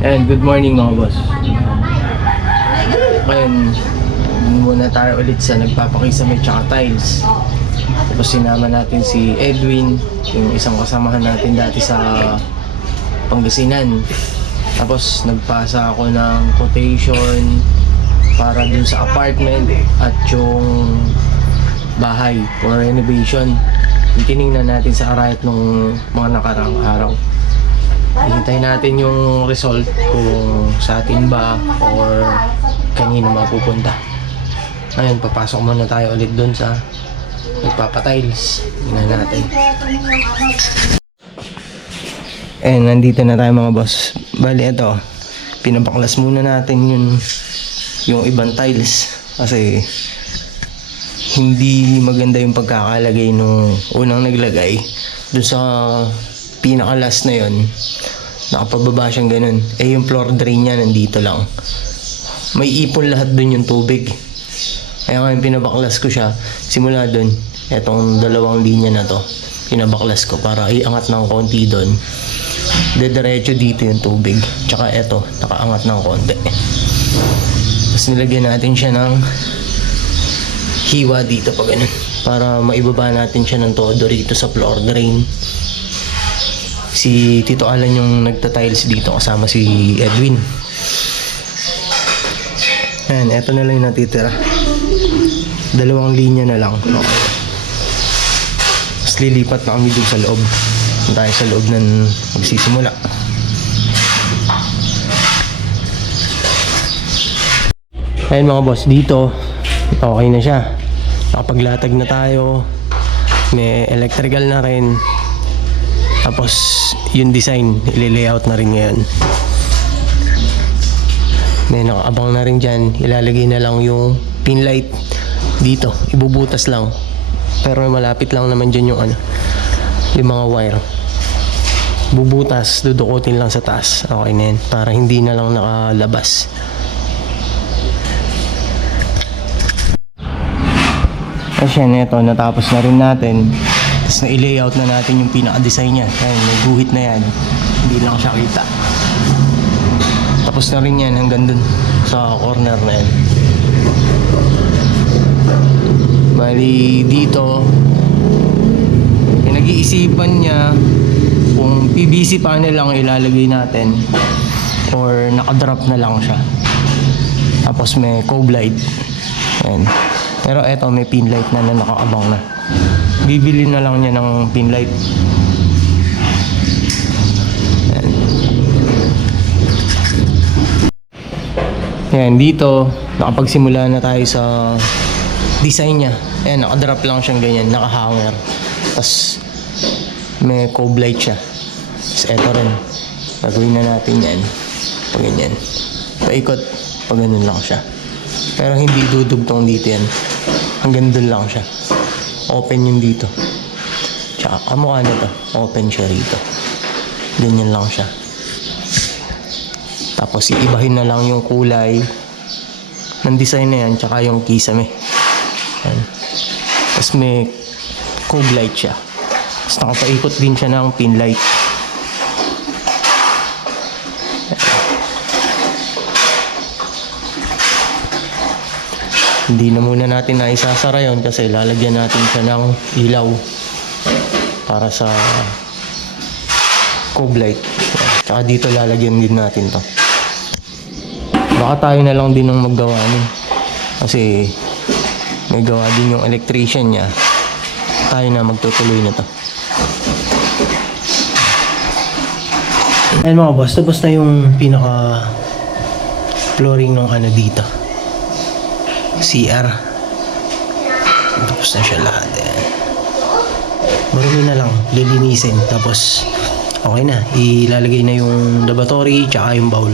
And good morning mga boss. Ngayon, muna tayo ulit sa nagpapakisame tsaka tiles. Tapos sinama natin si Edwin, yung isang kasamahan natin dati sa Pangasinan. Tapos nagpasa ako ng quotation para dun sa apartment at yung bahay for renovation. Tinignan natin sa arayat nung mga nakaraang araw. Hintayin natin yung result kung sa atin ba or kanino mapupunta. Ngayon, papasok muna tayo ulit dun sa nagpapatiles. Tingnan natin. Nandito na tayo mga boss. Bali, ito. Pinabaklas muna natin yung ibang tiles. Kasi hindi maganda yung pagkakalagay nung unang naglagay. Dun sa pinaka-last na yon, nakapababa siyang ganun. Yung floor drain niya nandito lang. May ipon lahat dun yung tubig. Kaya ngayon pinabaklas ko siya. Simula dun, etong dalawang linya na to, pinabaklas ko para iangat ng konti dun. Diretso dito yung tubig. Tsaka eto, nakaangat ng konti. Tapos nilagyan natin siya ng hiwa dito pa ganun. Para maibaba natin siya ng todo rito sa floor drain. Si Tito Alan yung nagta-tiles dito kasama si Edwin. Ayan, eto na lang yung natitira. Dalawang linya na lang. Okay. Tapos lilipat na kami dun sa loob. Tayo sa loob ng magsisimula. Ayan mga boss, dito okay na siya. Nakapaglatag na tayo. May electrical na rin. Tapos yung design, ili-layout na rin ngayon. May nakaabang na rin dyan. Ilalagay na lang yung pin light dito. Ibubutas lang. Pero malapit lang naman dyan yung yung mga wire. Bubutas, dudukutin lang sa taas. Okay na yan. Para hindi na lang nakalabas. Kasi yan, ito, natapos na rin natin. Tapos na-layout na natin yung pinaka-design niya. Ayan, may guhit na yan. Hindi lang siya kita. Tapos na rin yan hanggang dun sa corner na yan. Bali dito, pinag-iisipan niya kung PVC panel lang ilalagay natin or nakadrop na lang siya. Tapos may cove light. Ayan. Pero eto, may pin light na nakaabang na. Bibili na lang niya ng pin light. Ayan, dito nakapagsimula na tayo sa design niya. Ayan, nakadrop lang siyang ganyan, nakahanger. Tapos may cove light siya. Tapos eto rin, gagawin na natin yan. Pag ganyan, paikot, pag ganun lang siya. Pero hindi dudugtong dito yan. Hanggang dun lang siya. Open yung dito. Tsaka kamukha na to, open siya rito. Ganyan lang siya. Tapos iibahin na lang yung kulay ng design na yan, tsaka yung kisame. Ayan. Tapos may cove light siya. Tapos nakapaikot din siya ng pin light. Hindi na muna natin na isasara yun kasi lalagyan natin siya ng ilaw para sa cove light. Tsaka dito lalagyan din natin to. Baka tayo na lang din ang maggawa nun. Kasi may gawa din yung electrician niya. Tayo na magtutuloy na to. Ayan mga boss, tapos na yung pinaka flooring ng dito. CR. Tapos na siya lahat. Marumi na lang, lilinisin. Tapos okay na, ilalagay na yung lavatory tsaka yung bowl.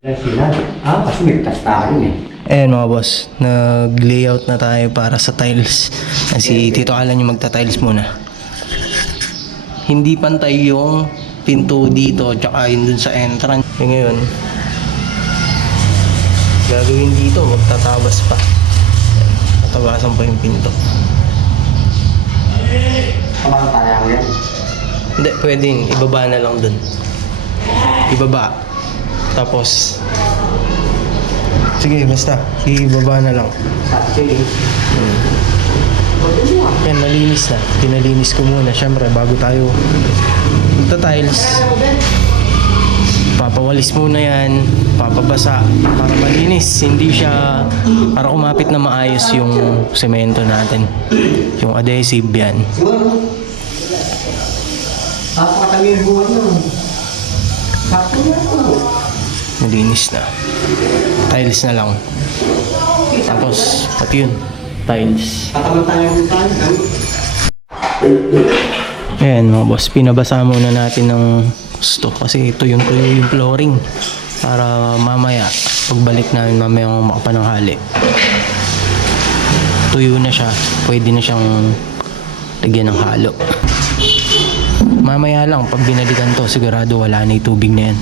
Kasi may tastahan eh. Ayan mga boss, nag-layout na tayo para sa tiles. Si Tito Alan yung magta-tiles muna. Hindi pantay yung pinto dito tsaka yun dun sa entrance. Ngayon, gagawin dito, magtatabas pa. Tatabasan pa yung pinto. Kapag tayo yan. Hindi, pwedeng ibaba na lang dun. Ibaba. Tapos, sige, basta. Ibaba na lang. Yan, malinis na. Pinalinis ko muna. Siyempre, bago tayo magta-tiles, papawalis muna yan, papabasa para malinis. Hindi siya, para kumapit na maayos yung semento natin. Yung adhesive yan. Papakatabi yung buwan mo. Sakto na ako. Malinis na. Tiles na lang. Tapos, pati yun. Tiles. Tatamang tayo. Ayan mga boss, pinabasa muna natin ng gusto kasi tuyo yung flooring para mamaya pagbalik namin mamaya makapananghali tuyo na siya, pwede na siyang lagyan ng halo. Mamaya lang pag binalikan to sigurado wala na yung tubig na yan.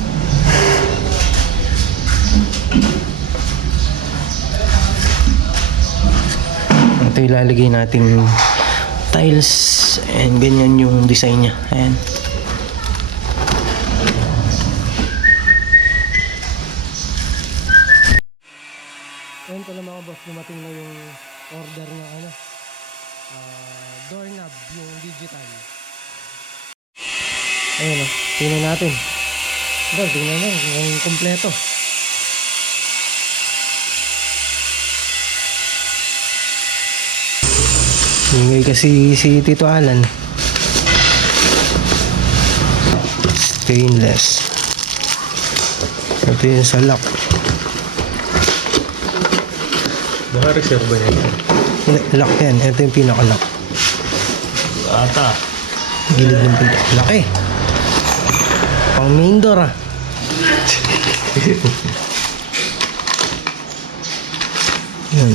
Ito ilalagay natin tiles and ganyan yung design niya. Ayan. Ayan pala mga boss, dumating na yung order ng doorknob, yung digital. Ayan o, tingnan natin. Tingnan na, yung kompleto. Hingay kasi si Tito Alan. Stainless. Ito yung sa lock. Baka reserve ba niya? Hindi, lock yan. Ito yung pinaka-lock. Ata. Gilid ng pinto. Laki. Pang main door ah. Yan.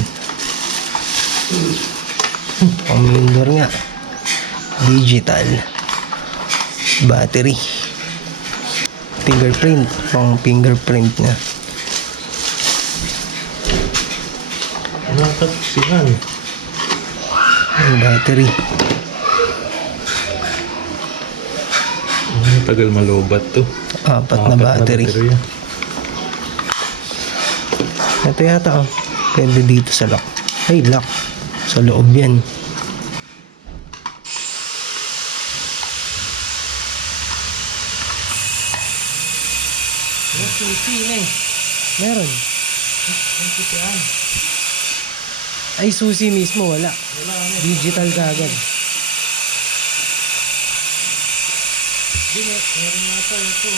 Pang main door nga. Digital. Battery. Fingerprint. Pang fingerprint na. Nakatapsihan. Yung battery. Tagal malobat to. Apat na battery. Ito yata oh. Pwede dito sa lock. Ay, lock. Sa loob yan. Meron. Ay, susi mismo, wala. Digital ka agad. Meron nga tayo ito.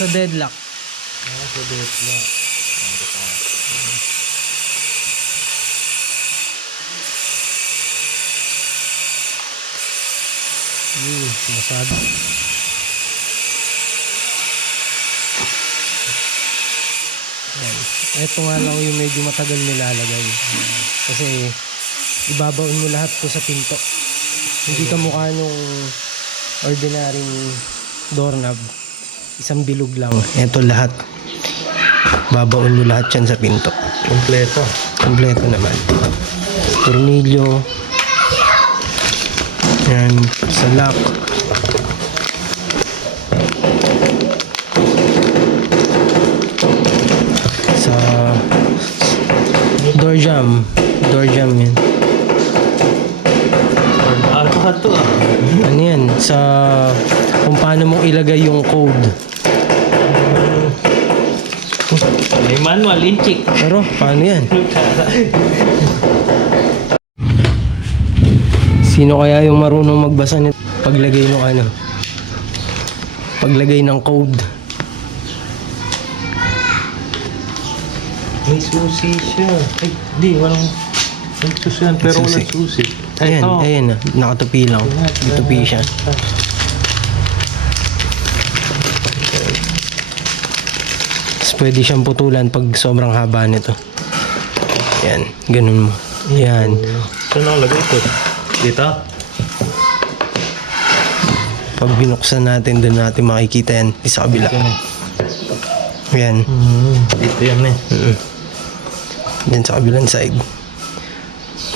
Sa deadlock. Sa deadlock. Masada. Ito nga lang yung medyo matagal nilalagay. Kasi ibabaon mo lahat to sa pinto. Hindi ka mukha nung ordinaryong doorknob. Isang bilog lang. Ito lahat. Babaon mo lahat yan sa pinto. Kompleto. Kompleto naman. Tornilyo. Yan. Sa lock. Sa door jam. Door jam yan. Ito ah. Ano yan? Sa kung paano mong ilagay yung code. May manual, inchik. Pero paano yan? Sino kaya yung marunong magbasa nito? Paglagay ng ano? Paglagay ng code. May susi siya. Ay, di, walang susi yan, pero Susi. walang susi. Ayan, Ito. ayan na. Nakatupi lang. Tupi siya. Tapos pwede siyang putulan pag sobrang haba nito. Ayan, ganun mo. Ayan. Saan nakalagay ito? Dito? Pag binuksan natin, doon natin makikita yan. Sa kabila. Ayan. Dito yan eh. Diyan sa kabilang side.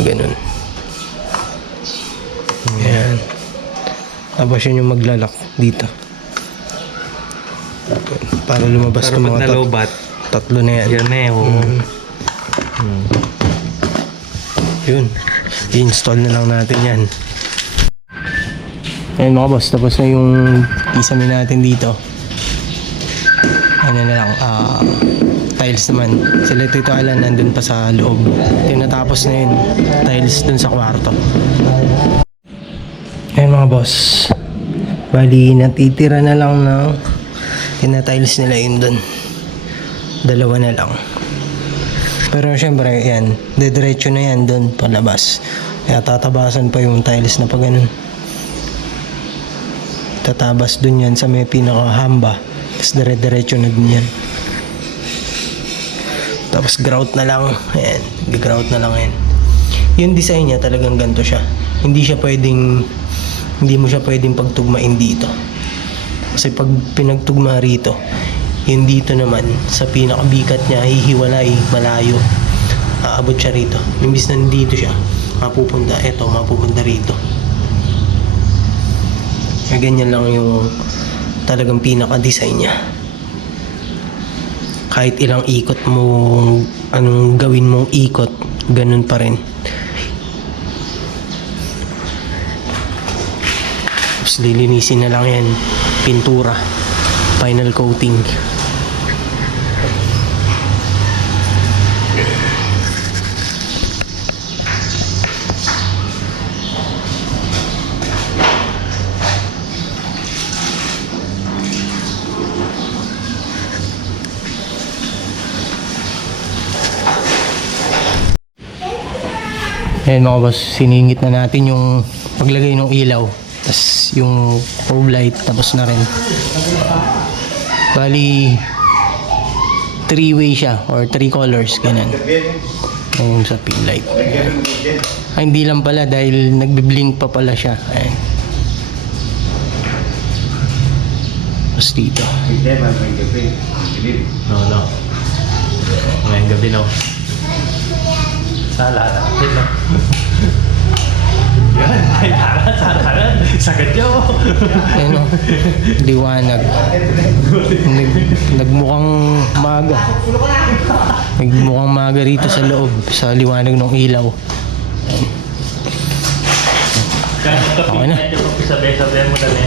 Ganun. Ayan. Tapos yun yung maglalak dito. Para lumabas Para ng pag mga nalobat, tatlo na yan. yan na eh. Oo. Yun. I-install na lang natin yan. Ayan mga boss, tapos na yung kisame natin dito. Ano na lang, tiles naman. Sila Tito Alan nandun pa sa loob. Tinatapos na yun. Tiles dun sa kwarto. Ayan mga boss. Bali, natitira na lang ng tina-tiles nila yun dun. Dalawa na lang. Pero syempre, yan. Dediretso na yan dun palabas. Kaya tatabasan pa yung tiles na pag ganun. Tatabas dun yan sa may pinaka-hamba. Tapos dire-diretso na dun yan. Tapos grout na lang. Ayan. Grout na lang yan. Yung design niya talagang ganito siya. Hindi mo siya pwedeng pagtugmain dito. Kasi pag pinagtugma rito, yung dito naman, sa pinakabikat niya, hihiwalay, malayo. Aabot siya rito. Imbis na dito siya, mapupunta rito. Kaya ganyan lang yung talagang pinaka-design niya. Kahit ilang ikot mo, anong gawin mong ikot, ganun pa rin. Tapos lilinisin na lang yan. Pintura. Final coating. Ayan mga boss, siningit na natin yung paglagay ng ilaw. Tapos yung probe light, tapos na rin. Bali, 3-way siya or 3 colors, ganun. Ayun sa pin light. Ay, hindi lang pala dahil nagbi-blink pa pala siya. Ayan. Tapos dito. No. Ngayong gabi no. Sala natin no. Yan, kailangan. Sagad nyo. Ayun o, liwanag. Nagmukhang maga. Nagmukhang maga rito sa loob, sa liwanag ng ilaw. Okay na. Sabi mo na